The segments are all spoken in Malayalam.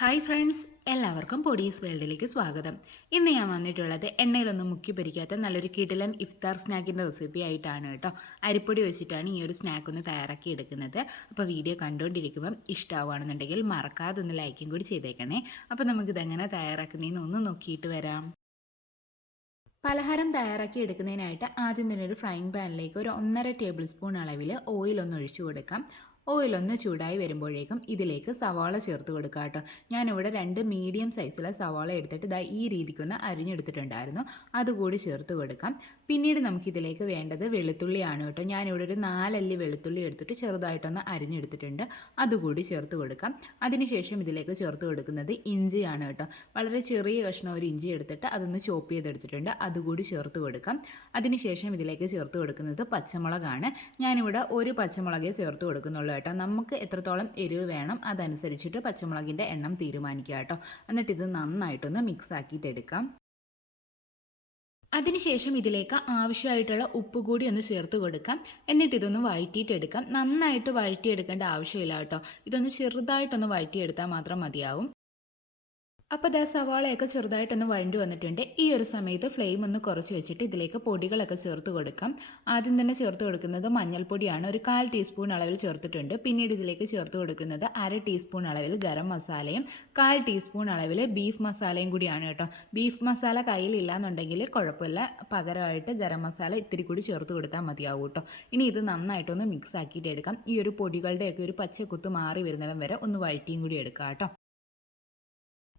ഹായ് ഫ്രണ്ട്സ് എല്ലാവർക്കും പൊടീസ് വേൾഡിലേക്ക് സ്വാഗതം. ഇന്ന് ഞാൻ വന്നിട്ടുള്ളത് എണ്ണയിലൊന്നും മുക്കി പൊരിക്കാത്ത നല്ലൊരു കിടിലൻ ഇഫ്താർ സ്നാക്കിന്റെ റെസിപ്പി ആയിട്ടാണ് കേട്ടോ. അരിപ്പൊടി വെച്ചിട്ടാണ് ഈ ഒരു സ്നാക്ക് ഒന്ന് തയ്യാറാക്കി എടുക്കുന്നത്. അപ്പോൾ വീഡിയോ കണ്ടുകൊണ്ടിരിക്കുമ്പം ഇഷ്ടമാവുകയാണെന്നുണ്ടെങ്കിൽ മറക്കാതെ ഒന്ന് ലൈക്കും കൂടി ചെയ്തേക്കണേ. അപ്പോൾ നമുക്കിതെങ്ങനെ തയ്യാറാക്കുന്നതെന്ന് ഒന്ന് നോക്കിയിട്ട് വരാം. പലഹാരം തയ്യാറാക്കി എടുക്കുന്നതിനായിട്ട് ആദ്യം തന്നെ ഒരു ഫ്രൈങ് പാനിലേക്ക് ഒരു ഒന്നര ടേബിൾ സ്പൂൺ അളവിൽ ഓയിൽ ഒന്ന് ഒഴിച്ചു കൊടുക്കാം. ഓയിലൊന്ന് ചൂടായി വരുമ്പോഴേക്കും ഇതിലേക്ക് സവാള ചേർത്ത് കൊടുക്കുക കേട്ടോ. ഞാനിവിടെ രണ്ട് മീഡിയം സൈസിലെ സവാള എടുത്തിട്ട് ഇതാ ഈ രീതിക്കൊന്ന് അരിഞ്ഞെടുത്തിട്ടുണ്ടായിരുന്നു. അതുകൂടി ചേർത്ത് കൊടുക്കാം. പിന്നീട് നമുക്കിതിലേക്ക് വേണ്ടത് വെളുത്തുള്ളിയാണ് കേട്ടോ. ഞാനിവിടെ ഒരു നാലല്ലി വെളുത്തുള്ളി എടുത്തിട്ട് ചെറുതായിട്ടൊന്ന് അരിഞ്ഞെടുത്തിട്ടുണ്ട്. അതുകൂടി ചേർത്ത് കൊടുക്കാം. അതിനുശേഷം ഇതിലേക്ക് ചേർത്ത് കൊടുക്കുന്നത് ഇഞ്ചിയാണ് കേട്ടോ. വളരെ ചെറിയ കഷ്ണം ഒരു ഇഞ്ചി എടുത്തിട്ട് അതൊന്ന് ചോപ്പ് ചെയ്തെടുത്തിട്ടുണ്ട്. അതുകൂടി ചേർത്ത് കൊടുക്കാം. അതിനുശേഷം ഇതിലേക്ക് ചേർത്ത് കൊടുക്കുന്നത് പച്ചമുളകാണ്. ഞാനിവിടെ ഒരു പച്ചമുളകേ ചേർത്ത് കൊടുക്കുന്നുള്ളൂ കേട്ടോ. നമുക്ക് എത്രത്തോളം എരിവ് വേണം അതനുസരിച്ചിട്ട് പച്ചമുളകിന്റെ എണ്ണം തീരുമാനിക്കുക കേട്ടോ. എന്നിട്ട് ഇത് നന്നായിട്ടൊന്ന് മിക്സ് ആക്കിയിട്ട് എടുക്കാം. അതിനുശേഷം ഇതിലേക്ക് ആവശ്യമായിട്ടുള്ള ഉപ്പ് കൂടി ഒന്ന് ചേർത്ത് കൊടുക്കാം. എന്നിട്ട് ഇതൊന്ന് വഴറ്റിയിട്ടെടുക്കാം നന്നായിട്ട് വഴറ്റിയെടുക്കേണ്ട ആവശ്യമില്ല കേട്ടോ. ഇതൊന്ന് ചെറുതായിട്ടൊന്ന് വഴറ്റിയെടുത്താൽ മാത്രം മതിയാവും. അപ്പോൾ ദാ സവാളയൊക്കെ ചെറുതായിട്ടൊന്ന് വഴണ്ടി വന്നിട്ടുണ്ട്. ഈ ഒരു സമയത്ത് ഫ്ലെയിം ഒന്ന് കുറച്ച് വെച്ചിട്ട് ഇതിലേക്ക് പൊടികളൊക്കെ ചേർത്ത് കൊടുക്കാം. ആദ്യം തന്നെ ചേർത്ത് കൊടുക്കുന്നത് മഞ്ഞൾപ്പൊടിയാണ്. ഒരു കാൽ ടീസ്പൂൺ അളവിൽ ചേർത്തിട്ടുണ്ട്. പിന്നീട് ഇതിലേക്ക് ചേർത്ത് കൊടുക്കുന്നത് അര ടീസ്പൂൺ അളവിൽ ഗരം മസാലയും കാൽ ടീസ്പൂൺ അളവിൽ ബീഫ് മസാലയും കൂടിയാണ് കേട്ടോ. ബീഫ് മസാല കയ്യിലില്ല എന്നുണ്ടെങ്കിൽ കുഴപ്പമില്ല. പകരമായിട്ട് ഗരം മസാല ഇത്തിരി കൂടി ചേർത്ത് കൊടുത്താൽ മതിയാവും കേട്ടോ. ഇനി ഇത് നന്നായിട്ടൊന്ന് മിക്സ് ആക്കിയിട്ട് എടുക്കാം. ഈ ഒരു പൊടികളുടെയൊക്കെ ഒരു പച്ചക്കുത്ത് മാറി വരുന്നിടം വരെ ഒന്ന് വഴറ്റിയും കൂടി എടുക്കാം കേട്ടോ.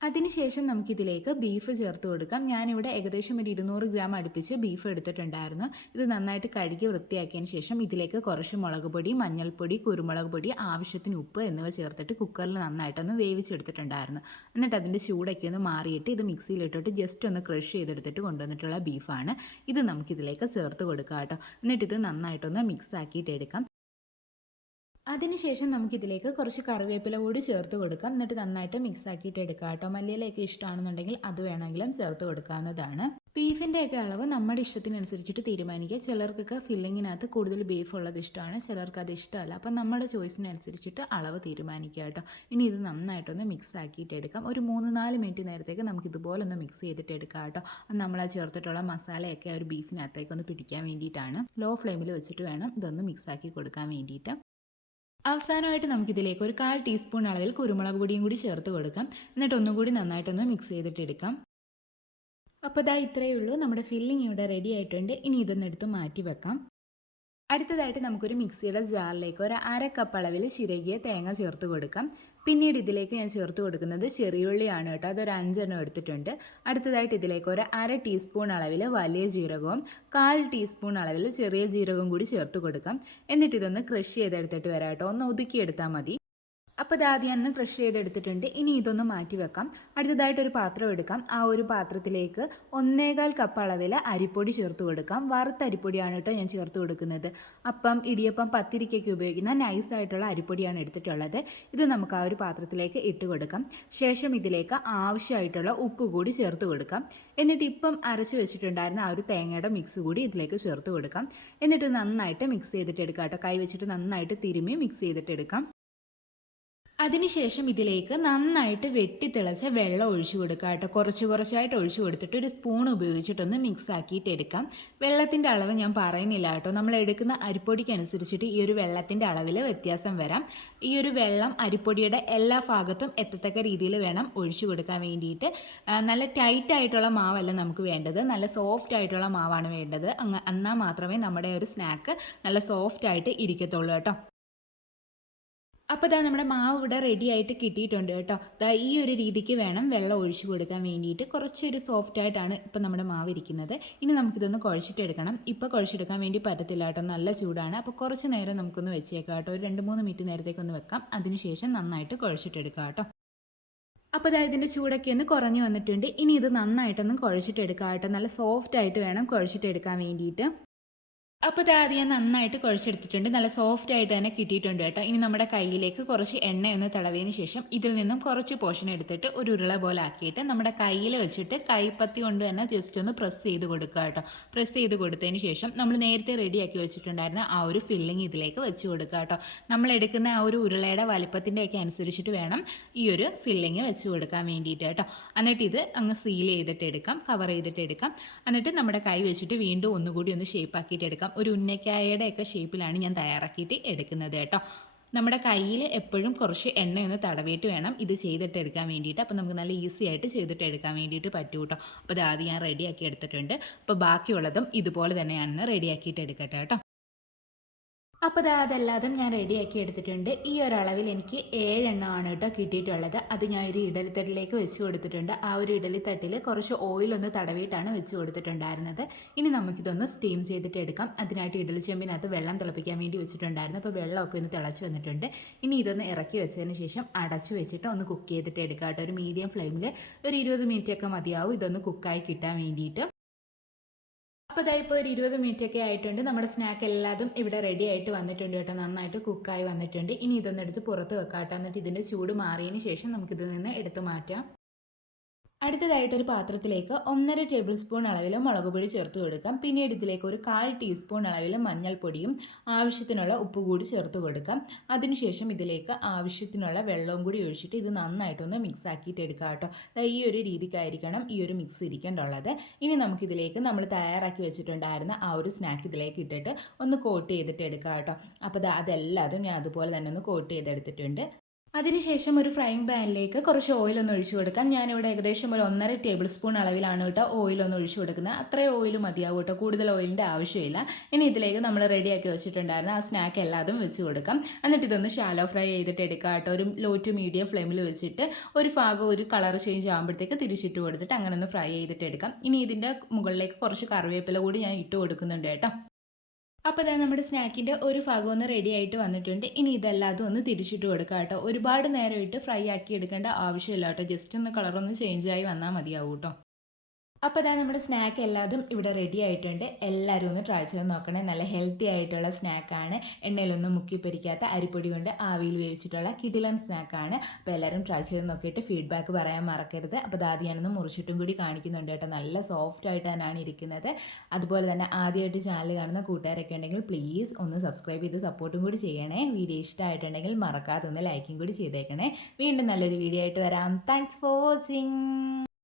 അതിനുശേഷം നമുക്കിതിലേക്ക് ബീഫ് ചേർത്ത് കൊടുക്കാം. ഞാനിവിടെ ഏകദേശം ഒരു ഇരുന്നൂറ് ഗ്രാം അടുപ്പിച്ച് ബീഫ് എടുത്തിട്ടുണ്ടായിരുന്നു. ഇത് നന്നായിട്ട് കഴുകി വൃത്തിയാക്കിയതിന് ശേഷം ഇതിലേക്ക് കുറച്ച് മുളക് പൊടി മഞ്ഞൾപ്പൊടി കുരുമുളക് പൊടി ആവശ്യത്തിന് ഉപ്പ് എന്നിവ ചേർത്തിട്ട് കുക്കറിൽ നന്നായിട്ടൊന്ന് വേവിച്ചെടുത്തിട്ടുണ്ടായിരുന്നു. എന്നിട്ട് അതിന്റെ ചൂടൊക്കെ ഒന്ന് മാറിയിട്ട് ഇത് മിക്സിയിലിട്ടിട്ട് ജസ്റ്റ് ഒന്ന് ക്രഷ് ചെയ്തെടുത്തിട്ട് കൊണ്ടുവന്നിട്ടുള്ള ബീഫാണ് ഇത് നമുക്കിതിലേക്ക് ചേർത്ത് കൊടുക്കാം കേട്ടോ. എന്നിട്ട് ഇത് നന്നായിട്ടൊന്ന് മിക്സ് ആക്കിയിട്ട് എടുക്കാം. അതിനുശേഷം നമുക്കിതിലേക്ക് കുറച്ച് കറിവേപ്പില കൂടി ചേർത്ത് കൊടുക്കാം. എന്നിട്ട് നന്നായിട്ട് മിക്സ് ആക്കിയിട്ട് എടുക്കാം കേട്ടോ. മല്ലിയിലേക്ക് ഇഷ്ടമാണെന്നുണ്ടെങ്കിൽ അത് വേണമെങ്കിലും ചേർത്ത് കൊടുക്കാവുന്നതാണ്. ബീഫിന്റെയൊക്കെ അളവ് നമ്മുടെ ഇഷ്ടത്തിനനുസരിച്ചിട്ട് തീരുമാനിക്കുക. ചിലർക്കൊക്കെ ഫില്ലിങ്ങിനകത്ത് കൂടുതൽ ബീഫ് ഉള്ളത് ഇഷ്ടമാണ്. ചിലർക്ക് അത് ഇഷ്ടമല്ല. അപ്പം നമ്മുടെ ചോയ്സിനനുസരിച്ചിട്ട് അളവ് തീരുമാനിക്കുക കേട്ടോ. ഇനി ഇത് നന്നായിട്ടൊന്ന് മിക്സ് ആക്കിയിട്ട് എടുക്കാം. ഒരു മൂന്ന് നാല് മിനിറ്റ് നേരത്തേക്ക് നമുക്ക് ഇതുപോലെ ഒന്ന് മിക്സ് ചെയ്തിട്ട് എടുക്കാം കേട്ടോ. നമ്മൾ ആ ചേർത്തിട്ടുള്ള മസാലയൊക്കെ ആ ഒരു ബീഫിനകത്തേക്ക് ഒന്ന് പിടിക്കാൻ വേണ്ടിയിട്ടാണ്. ലോ ഫ്ലെയിമിൽ വെച്ചിട്ട് വേണം ഇതൊന്ന് മിക്സ് ആക്കി കൊടുക്കാൻ വേണ്ടിയിട്ട്. അവസാനമായിട്ട് നമുക്കിതിലേക്ക് ഒരു കാൽ ടീസ്പൂൺ അളവിൽ കുരുമുളക് പൊടിയും കൂടി ചേർത്ത് കൊടുക്കാം. എന്നിട്ട് ഒന്നുകൂടി നന്നായിട്ടൊന്ന് മിക്സ് ചെയ്തിട്ടെടുക്കാം അപ്പോൾ ഇതാ ഇത്രയേ ഉള്ളൂ. നമ്മുടെ ഫില്ലിംഗ് ഇവിടെ റെഡി ആയിട്ടുണ്ട്. ഇനി ഇതൊന്ന് എടുത്ത് മാറ്റി വെക്കാം. അടുത്തതായിട്ട് നമുക്കൊരു മിക്സിയുടെ ജാറിലേക്ക് ഒരു അര കപ്പ് അളവിൽ ചിരകിയ തേങ്ങ ചേർത്ത് കൊടുക്കാം. പിന്നീട് ഇതിലേക്ക് ഞാൻ ചേർത്ത് കൊടുക്കുന്നത് ചെറിയുള്ളിയാണ് കേട്ടോ. അതൊരു അഞ്ചെണ്ണം എടുത്തിട്ടുണ്ട്. അടുത്തതായിട്ട് ഇതിലേക്ക് ഒരു അര ടീസ്പൂൺ അളവിൽ വലിയ ജീരകവും കാൽ ടീസ്പൂൺ അളവിൽ ചെറിയ ജീരകവും കൂടി ചേർത്ത് കൊടുക്കാം. എന്നിട്ട് ഇതൊന്ന് ക്രഷ് ചെയ്തെടുത്തിട്ട് വരാം കേട്ടോ. ഒന്ന് ഒതുക്കിയെടുത്താൽ മതി. അപ്പോൾ ഇത് ആദ്യം ഒന്ന് ക്രഷ് ചെയ്തെടുത്തിട്ടുണ്ട്. ഇനി ഇതൊന്ന് മാറ്റി വെക്കാം. അടുത്തതായിട്ട് ഒരു പാത്രം എടുക്കാം. ആ ഒരു പാത്രത്തിലേക്ക് ഒന്നേകാൽ കപ്പ് അളവിൽ അരിപ്പൊടി ചേർത്ത് കൊടുക്കാം. വറുത്ത അരിപ്പൊടിയാണ് കേട്ടോ ഞാൻ ചേർത്ത് കൊടുക്കുന്നത്. അപ്പം ഇടിയപ്പം പത്തിരിക്കൊക്കെ ഉപയോഗിക്കുന്ന നൈസായിട്ടുള്ള അരിപ്പൊടിയാണ് എടുത്തിട്ടുള്ളത്. ഇത് നമുക്ക് ആ ഒരു പാത്രത്തിലേക്ക് ഇട്ട് കൊടുക്കാം. ശേഷം ഇതിലേക്ക് ആവശ്യമായിട്ടുള്ള ഉപ്പ് കൂടി ചേർത്ത് കൊടുക്കാം. എന്നിട്ട് ഇപ്പം അരച്ച് വെച്ചിട്ടുണ്ടായിരുന്ന ആ ഒരു തേങ്ങയുടെ മിക്സ് കൂടി ഇതിലേക്ക് ചേർത്ത് കൊടുക്കാം. എന്നിട്ട് നന്നായിട്ട് മിക്സ് ചെയ്തിട്ട് എടുക്കാം കേട്ടോ. കൈ വെച്ചിട്ട് നന്നായിട്ട് തിരുമ്മി മിക്സ് ചെയ്തിട്ട് എടുക്കാം. അതിനുശേഷം ഇതിലേക്ക് നന്നായിട്ട് വെട്ടി തിളച്ച വെള്ളം ഒഴിച്ചു കൊടുക്കുക കേട്ടോ. കുറച്ച് കുറച്ചായിട്ട് ഒഴിച്ചു കൊടുത്തിട്ട് ഒരു സ്പൂൺ ഉപയോഗിച്ചിട്ടൊന്ന് മിക്സ് ആക്കിയിട്ട് എടുക്കാം. വെള്ളത്തിന്റെ അളവ് ഞാൻ പറയുന്നില്ല കേട്ടോ. നമ്മൾ എടുക്കുന്ന അരിപ്പൊടിക്കനുസരിച്ചിട്ട് ഈ ഒരു വെള്ളത്തിന്റെ അളവിൽ വ്യത്യാസം വരാം. ഈ ഒരു വെള്ളം അരിപ്പൊടിയുടെ എല്ലാ ഭാഗത്തും എത്തത്തക്ക രീതിയിൽ വേണം ഒഴിച്ചു കൊടുക്കാൻ വേണ്ടിയിട്ട്. നല്ല ടൈറ്റ് ആയിട്ടുള്ള മാവല്ല നമുക്ക് വേണ്ടത്. നല്ല സോഫ്റ്റ് ആയിട്ടുള്ള മാവാണ് വേണ്ടത്. അങ്ങ് എന്നാൽ മാത്രമേ നമ്മുടെ ഒരു സ്നാക്ക് നല്ല സോഫ്റ്റ് ആയിട്ട് ഇരിക്കത്തുള്ളൂ കേട്ടോ. അപ്പോൾ ഇതാ നമ്മുടെ മാവ് ഇവിടെ റെഡി ആയിട്ട് കിട്ടിയിട്ടുണ്ട് കേട്ടോ. ഇതാ ഈ ഒരു രീതിക്ക് വേണം വെള്ളം ഒഴിച്ചു കൊടുക്കാൻ വേണ്ടിയിട്ട്. കുറച്ചൊരു സോഫ്റ്റ് ആയിട്ടാണ് ഇപ്പോൾ നമ്മുടെ മാവ് ഇരിക്കുന്നത്. ഇനി നമുക്കിതൊന്ന് കുഴച്ചിട്ട് എടുക്കണം. ഇപ്പോൾ കുഴച്ചെടുക്കാൻ വേണ്ടി പറ്റത്തില്ല കേട്ടോ. നല്ല ചൂടാണ്. അപ്പോൾ കുറച്ച് നേരം നമുക്കൊന്ന് വെച്ചേക്കാം കേട്ടോ. ഒരു രണ്ട് മൂന്ന് മിനിറ്റ് നേരത്തേക്കൊന്ന് വെക്കാം. അതിനുശേഷം നന്നായിട്ട് കുഴച്ചിട്ടെടുക്കാം കേട്ടോ. അപ്പോൾ അതായത് ഇതിന്റെ ചൂടൊക്കെ ഒന്ന് കുറഞ്ഞു വന്നിട്ടുണ്ട്. ഇനി ഇത് നന്നായിട്ടൊന്ന് കുഴച്ചിട്ടെടുക്കാം കേട്ടോ. നല്ല സോഫ്റ്റ് ആയിട്ട് വേണം കുഴച്ചിട്ടെടുക്കാൻ വേണ്ടിയിട്ട്. അപ്പോൾ ഇത് ആദ്യം നന്നായിട്ട് കുഴച്ചെടുത്തിട്ടുണ്ട്. നല്ല സോഫ്റ്റ് ആയിട്ട് തന്നെ കിട്ടിയിട്ടുണ്ട് കേട്ടോ. ഇനി നമ്മുടെ കയ്യിലേക്ക് കുറച്ച് എണ്ണ ഒന്ന് തടവിയതിന് ശേഷം ഇതിൽ നിന്നും കുറച്ച് പോർഷൻ എടുത്തിട്ട് ഒരു ഉരുള പോലെ ആക്കിയിട്ട് നമ്മുടെ കയ്യിൽ വെച്ചിട്ട് കൈപ്പത്തി കൊണ്ട് തന്നെ ജസ്റ്റ് ഒന്ന് പ്രസ് ചെയ്ത് കൊടുക്കുക കേട്ടോ. പ്രസ് ചെയ്ത് കൊടുത്തതിന് ശേഷം നമ്മൾ നേരത്തെ റെഡിയാക്കി വെച്ചിട്ടുണ്ടായിരുന്ന ആ ഒരു ഫില്ലിങ് ഇതിലേക്ക് വെച്ച് കൊടുക്കുക കേട്ടോ. നമ്മൾ എടുക്കുന്ന ആ ഒരു ഉരുളയുടെ വലിപ്പത്തിന്റെ ഒക്കെ അനുസരിച്ചിട്ട് വേണം ഈ ഒരു ഫില്ലിങ് വെച്ച് കൊടുക്കാൻ വേണ്ടിയിട്ട് കേട്ടോ. എന്നിട്ട് ഇത് അങ്ങ് സീൽ ചെയ്തിട്ട് എടുക്കാം കവർ ചെയ്തിട്ട് എടുക്കാം. എന്നിട്ട് നമ്മുടെ കൈ വെച്ചിട്ട് വീണ്ടും ഒന്നുകൂടി ഒന്ന് ഷേപ്പ് ആക്കിയിട്ട് എടുക്കാം. ഒരു ഉന്നക്കായയുടെ ഒക്കെ ഷേപ്പിലാണ് ഞാൻ തയ്യാറാക്കിയിട്ട് എടുക്കുന്നത് കേട്ടോ. നമ്മുടെ കയ്യിൽ എപ്പോഴും കുറച്ച് എണ്ണയൊന്ന് തടവിയിട്ട് വേണം ഇത് ചെയ്തിട്ട് എടുക്കാൻ വേണ്ടിയിട്ട്. അപ്പോൾ നമുക്ക് നല്ല ഈസി ആയിട്ട് ചെയ്തിട്ട് എടുക്കാൻ വേണ്ടിയിട്ട് പറ്റൂ കേട്ടോ. അപ്പോൾ അത് ആദ്യം ഞാൻ റെഡിയാക്കി എടുത്തിട്ടുണ്ട്. അപ്പോൾ ബാക്കിയുള്ളതും ഇതുപോലെ തന്നെ ഞാനൊന്ന് റെഡിയാക്കിയിട്ട് എടുക്കട്ടെ കേട്ടോ. അപ്പോൾ ദാ അതെല്ലാതും ഞാൻ റെഡിയാക്കി എടുത്തിട്ടുണ്ട്. ഈ ഒരളവിൽ എനിക്ക് ഏഴെണ്ണമാണ് കേട്ടോ കിട്ടിയിട്ടുള്ളത്. അത് ഞാൻ ഒരു ഇഡലിത്തട്ടിലേക്ക് വെച്ച് കൊടുത്തിട്ടുണ്ട്. ആ ഒരു ഇഡലിത്തട്ടിൽ കുറച്ച് ഓയിലൊന്ന് തടവിയിട്ടാണ് വെച്ച് കൊടുത്തിട്ടുണ്ടായിരുന്നത്. ഇനി നമുക്കിതൊന്ന് സ്റ്റീം ചെയ്തിട്ട് എടുക്കാം. അതിനായിട്ട് ഇഡലി ചെമ്പിനകത്ത് വെള്ളം തിളപ്പിക്കാൻ വേണ്ടി വെച്ചിട്ടുണ്ടായിരുന്നു. അപ്പോൾ വെള്ളമൊക്കെ ഒന്ന് തിളച്ച് വന്നിട്ടുണ്ട്. ഇനി ഇതൊന്ന് ഇറക്കി വെച്ചതിന് ശേഷം അടച്ച് വെച്ചിട്ട് ഒന്ന് കുക്ക് ചെയ്തിട്ട് എടുക്കാം കേട്ടോ. ഒരു മീഡിയം ഫ്ലെയിമിൽ ഒരു ഇരുപത് മിനിറ്റൊക്കെ മതിയാവും ഇതൊന്ന് കുക്കായി കിട്ടാൻ വേണ്ടിയിട്ട്. അപ്പോൾ ഇതാ ഇപ്പോൾ ഒരു ഇരുപത് മിനിറ്റ് ഒക്കെ ആയിട്ടുണ്ട്. നമ്മുടെ സ്നാക്ക് എല്ലാതും ഇവിടെ റെഡി ആയിട്ട് വന്നിട്ടുണ്ട് കേട്ടോ. നന്നായിട്ട് കുക്കായി വന്നിട്ടുണ്ട്. ഇനി ഇതൊന്നെടുത്ത് പുറത്ത് വെക്കാം കേട്ടോ എന്നിട്ട് ഇതിന്റെ ചൂട് മാറിയതിന് ശേഷം നമുക്കിതിൽ നിന്ന് എടുത്തു മാറ്റാം. അടുത്തതായിട്ട് ഒരു പാത്രത്തിലേക്ക് ഒന്നര ടേബിൾ സ്പൂൺ അളവിൽ മുളക് പൊടി ചേർത്ത് കൊടുക്കാം. പിന്നീട് ഇതിലേക്ക് ഒരു കാൽ ടീസ്പൂൺ അളവിൽ മഞ്ഞൾപ്പൊടിയും ആവശ്യത്തിനുള്ള ഉപ്പ് കൂടി ചേർത്ത് കൊടുക്കാം. അതിനുശേഷം ഇതിലേക്ക് ആവശ്യത്തിനുള്ള വെള്ളവും കൂടി ഒഴിച്ചിട്ട് ഇത് നന്നായിട്ടൊന്ന് മിക്സ് ആക്കിയിട്ട് എടുക്കാം കേട്ടോ. ഈ ഒരു രീതിക്കായിരിക്കണം ഈ ഒരു മിക്സ് ഇരിക്കേണ്ടുള്ളത് ഇനി നമുക്കിതിലേക്ക് നമ്മൾ തയ്യാറാക്കി വെച്ചിട്ടുണ്ടായിരുന്ന ആ ഒരു സ്നാക്ക് ഇതിലേക്ക് ഇട്ടിട്ട് ഒന്ന് കോട്ട് ചെയ്തിട്ട് എടുക്കാം കേട്ടോ. അപ്പോൾ അതെല്ലാതും ഞാൻ അതുപോലെ തന്നെ ഒന്ന് കോട്ട് ചെയ്തെടുത്തിട്ടുണ്ട്. അതിനുശേഷം ഒരു ഫ്രൈങ് പാനിലേക്ക് കുറച്ച് ഓയിൽ ഒന്ന് ഒഴിച്ചു കൊടുക്കാം. ഞാനിവിടെ ഏകദേശം ഒരു ഒന്നര ടേബിൾ സ്പൂൺ അളവിലാണ് കേട്ടോ ഓയിലൊന്ന് ഒഴിച്ചു കൊടുക്കുന്നത്. അത്രയും ഓയിൽ മതിയാവും കേട്ടോ. കൂടുതൽ ഓയിലിന്റെ ആവശ്യമില്ല. ഇനി ഇതിലേക്ക് നമ്മൾ റെഡിയാക്കി വെച്ചിട്ടുണ്ടായിരുന്ന ആ സ്നാക്ക് എല്ലാതും വെച്ച് കൊടുക്കാം. എന്നിട്ട് ഇതൊന്ന് ഷാലോ ഫ്രൈ ചെയ്തിട്ട് എടുക്കാം കേട്ടോ. ഒരു ലോ ടു മീഡിയം ഫ്ലെയിമിൽ വെച്ചിട്ട് ഒരു ഭാഗം ഒരു കളർ ചേഞ്ച് ആകുമ്പോഴത്തേക്ക് തിരിച്ചിട്ട് കൊടുത്തിട്ട് അങ്ങനെ ഒന്ന് ഫ്രൈ ചെയ്തിട്ട് എടുക്കാം. ഇനി ഇതിന്റെ മുകളിലേക്ക് കുറച്ച് കറിവേപ്പില കൂടി ഞാൻ ഇട്ട് കൊടുക്കുന്നുണ്ട് കേട്ടോ. അപ്പോൾ അതാ നമ്മുടെ സ്നാക്കിന്റെ ഒരു ഭാഗം ഒന്ന് റെഡി ആയിട്ട് വന്നിട്ടുണ്ട്. ഇനി ഇതെല്ലാതും ഒന്ന് തിരിച്ചിട്ട് കൊടുക്കുക കേട്ടോ. ഒരുപാട് നേരം ഇട്ട് ഫ്രൈ ആക്കി എടുക്കേണ്ട ആവശ്യമില്ല കേട്ടോ. ജസ്റ്റ് ഒന്ന് കളറൊന്ന് ആയി വന്നാൽ മതിയാവും കേട്ടോ. അപ്പോൾ അതാ നമ്മുടെ സ്നാക്ക് എല്ലാതും ഇവിടെ റെഡി ആയിട്ടുണ്ട്. എല്ലാവരും ഒന്ന് ട്രൈ ചെയ്ത് നോക്കണേ. നല്ല ഹെൽത്തി ആയിട്ടുള്ള സ്നാക്കാണ് എണ്ണയിലൊന്നും മുക്കി പൊരിക്കാത്ത അരിപ്പൊടി കൊണ്ട് ആവിയിൽ വേവിച്ചിട്ടുള്ള കിടിലൻ സ്നാക്കാണ് അപ്പോൾ എല്ലാവരും ട്രൈ ചെയ്ത് നോക്കിയിട്ട് ഫീഡ്ബാക്ക് പറയാൻ മറക്കരുത്. അപ്പോൾ അത് ആദ്യം ഞാനൊന്ന് മുറിച്ചിട്ടും കൂടി കാണിക്കുന്നുണ്ട് കേട്ടോ. നല്ല സോഫ്റ്റ് ആയിട്ട് തന്നെയാണ് ഇരിക്കുന്നത്. അതുപോലെ തന്നെ ആദ്യമായിട്ട് ചാനൽ കാണുന്ന കൂട്ടുകാരൊക്കെ ഉണ്ടെങ്കിൽ പ്ലീസ് ഒന്ന് സബ്സ്ക്രൈബ് ചെയ്ത് സപ്പോർട്ടും കൂടി ചെയ്യണേ. വീഡിയോ ഇഷ്ടമായിട്ടുണ്ടെങ്കിൽ മറക്കാതെ ഒന്ന് ലൈക്കും കൂടി ചെയ്തേക്കണേ. വീണ്ടും നല്ലൊരു വീഡിയോ ആയിട്ട് വരാം. Thanks for watching